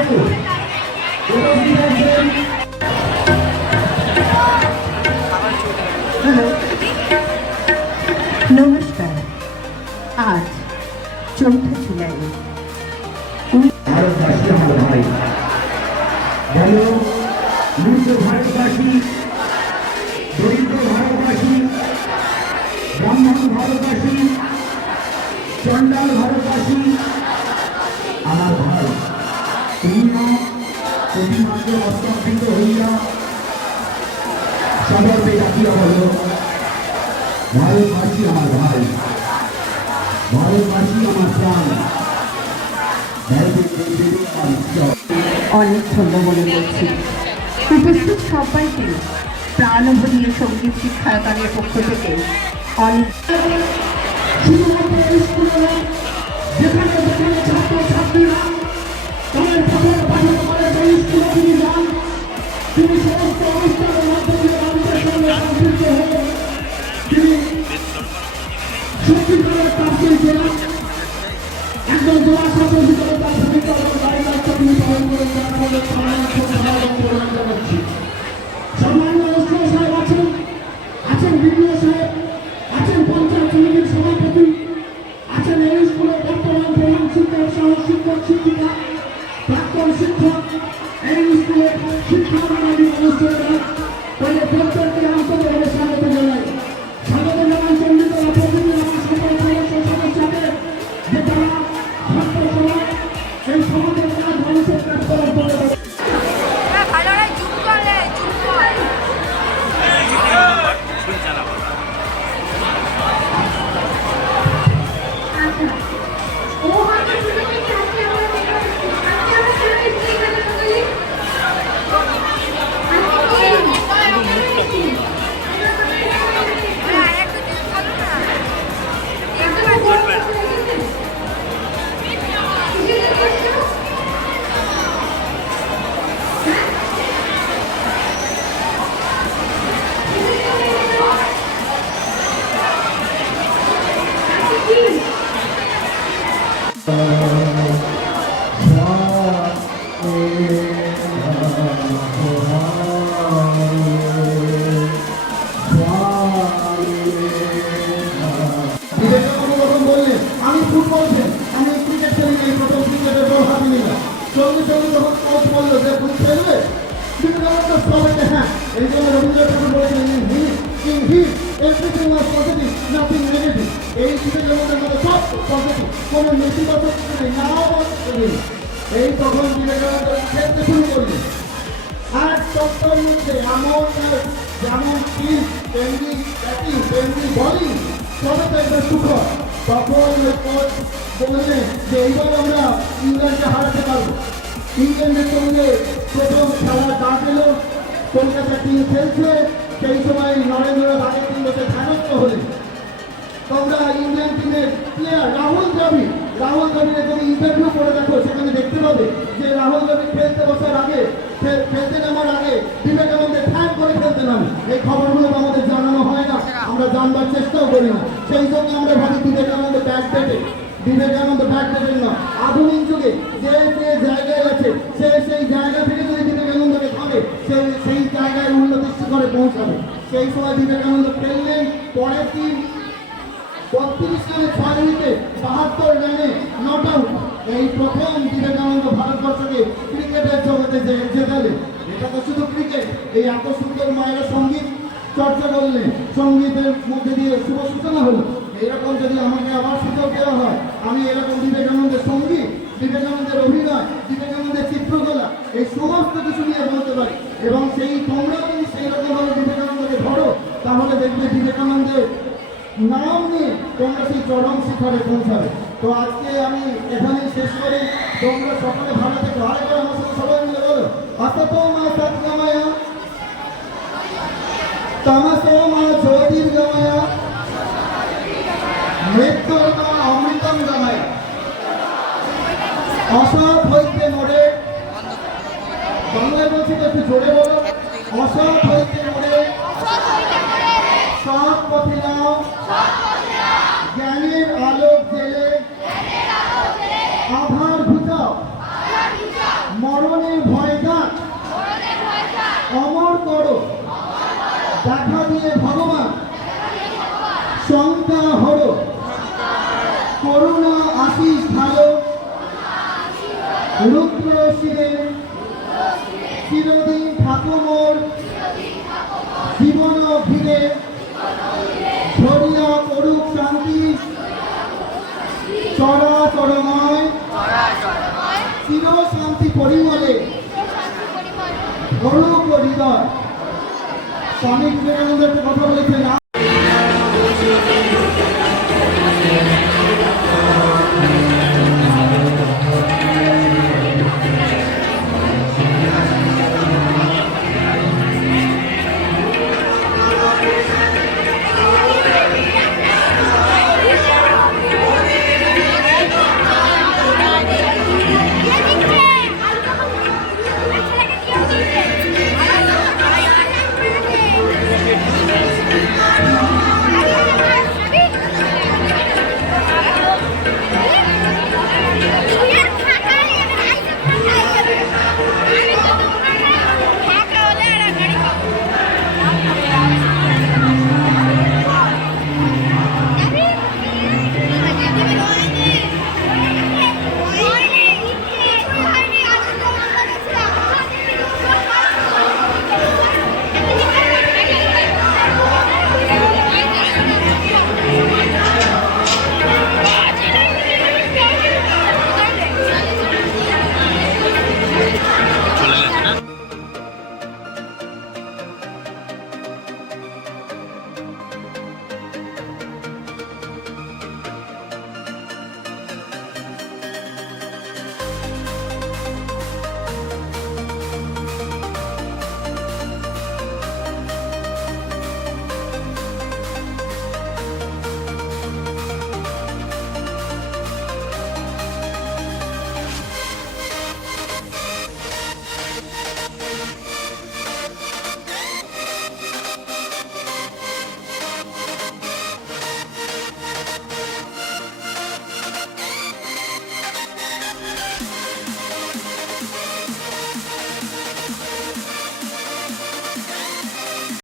রাধাকৃষ্ণপুর উপস্থিত অস্তম্ভিত হইয়া সবর্বে ডাকিয়া বল ভারতবাসী আমার ভাই ভারতবাসী আমার প্রাণ অনেক ধন্য মনে করছি উপস্থিত সবাইকে প্রাণভরিয়ে সংগীত শিক্ষায়তনের পক্ষ থেকে অনেক যেখানে তিনি সমস্ত অনুষ্ঠানের মাধ্যমে মানুষের সঙ্গে সম্পৃক্ত হয়ে তিনি সত্যিকারের কাছে জেলা একজন শাসক হিসেবে তার ভূমিকা এবং দায়িত্ব তিনি পালন করেন যার ফলে সাধারণ সঙ্গে সঙ্গে যখন কোচ বলল যে ফুট খেলবে বিবেকানন্দ সবাইকে হ্যাঁ এই জন্য রবীন্দ্র ঠাকুর বলেছিলেন in he in he everything was positive nothing negative এই বিবেকানন্দের মধ্যে সব পজিটিভ কোনো নেতিবাচক নেই নাও এই তখন বিবেকানন্দ খেলতে শুরু করলেন আর তত্ত্বের মধ্যে এমন যেমন স্কিল তেমনি ব্যাটিং তেমনি বলিং সবে থাকবে সুখর। তখন কোচ বললেন যে এইবার আমরা ইংল্যান্ডকে হারাতে পারব। ইংল্যান্ডের সঙ্গে প্রথম খেলা ডাক এলো কলকাতা টিম খেলছে। সেই সময় নরেন্দ্রনাথ আগের দিন বসে ধ্যানস্থ হলেন। তোমরা ইংল্যান্ড টিমের প্লেয়ার রাহুল দ্রাবিড়। রাহুল দ্রাবিড়ের যদি ইন্টারভিউ যে রাহুল দ্রাবিড় খেলতে বসার আগে খেলতে নামার আগে বিবেকানন্দের ফ্যান করে খেলতে নামে। এই খবরগুলো আমাদের জানানো হয় না। আমরা জানবার চেষ্টাও করি না। সেই জন্য আমরা ভাবি বিবেকানন্দ ব্যাট পেটে বিবেকানন্দ ব্যাট পেটেন না। আধুনিক যুগে যে যে জায়গায় আছে, সে সেই জায়গা থেকে যদি বিবেকানন্দকে ধরে সে সেই জায়গায় উন্নতি শিখরে পৌঁছাবে। সেই সময় বিবেকানন্দ খেললেন পরের দিন বত্রিশ রানে ছয় ভারতবর্ষকে ক্রিকেটের জগতে যে- এটা তো শুধু ক্রিকেট, এই এত সুন্দর মায়েরা সংগীত চর্চা করলে, সঙ্গীতের মধ্যে দিয়ে শুভ সূচনা হলো। এরকম যদি আমাকে আবার সুযোগ দেওয়া হয়, আমি এরকম বিবেকানন্দের সংগীত, বিবেকানন্দের অভিনয়, বিবেকানন্দের চিত্রকলা, এই সমস্ত কিছু নিয়ে বলতে পারি। এবং সেই তোমরা যদি সেই রকমভাবে বিবেকানন্দকে ধরো, তাহলে দেখবে বিবেকানন্দের নাম নিয়ে তোমরা সেই চরম শিখরে পৌঁছাবে। তো আজকে আমি এখানেই শেষ করি। তোমরা সকলে ভালো থেকো। আরেকবার আমার সাথে সবাই মিলে বলো অসত মা সৎগময়া তমসো মা জ্যোতির্গময়া মৃত্যুর মা অমৃতম গময়া অসৎ হইতে মোড়ে বাংলায় বলছি তো একটু জোরে বলো। অসৎ হইতে মোড়ে সৎ পথে নাও জ্ঞানের আলোক মরণের ভয় গান অমর করো। দেখা দিয়ে ভগবান। শঙ্কা হরো। করুণা আশিস ভালো রুদ্র শিরে। চিরদিন ঠাকুমোর জীবন ঘিরে ঝরিয়া করুক শান্তি। চির শান্তি পরিমলে করুক হৃদয়। স্বামী বিবেকানন্দ একটা কথা বলেছেন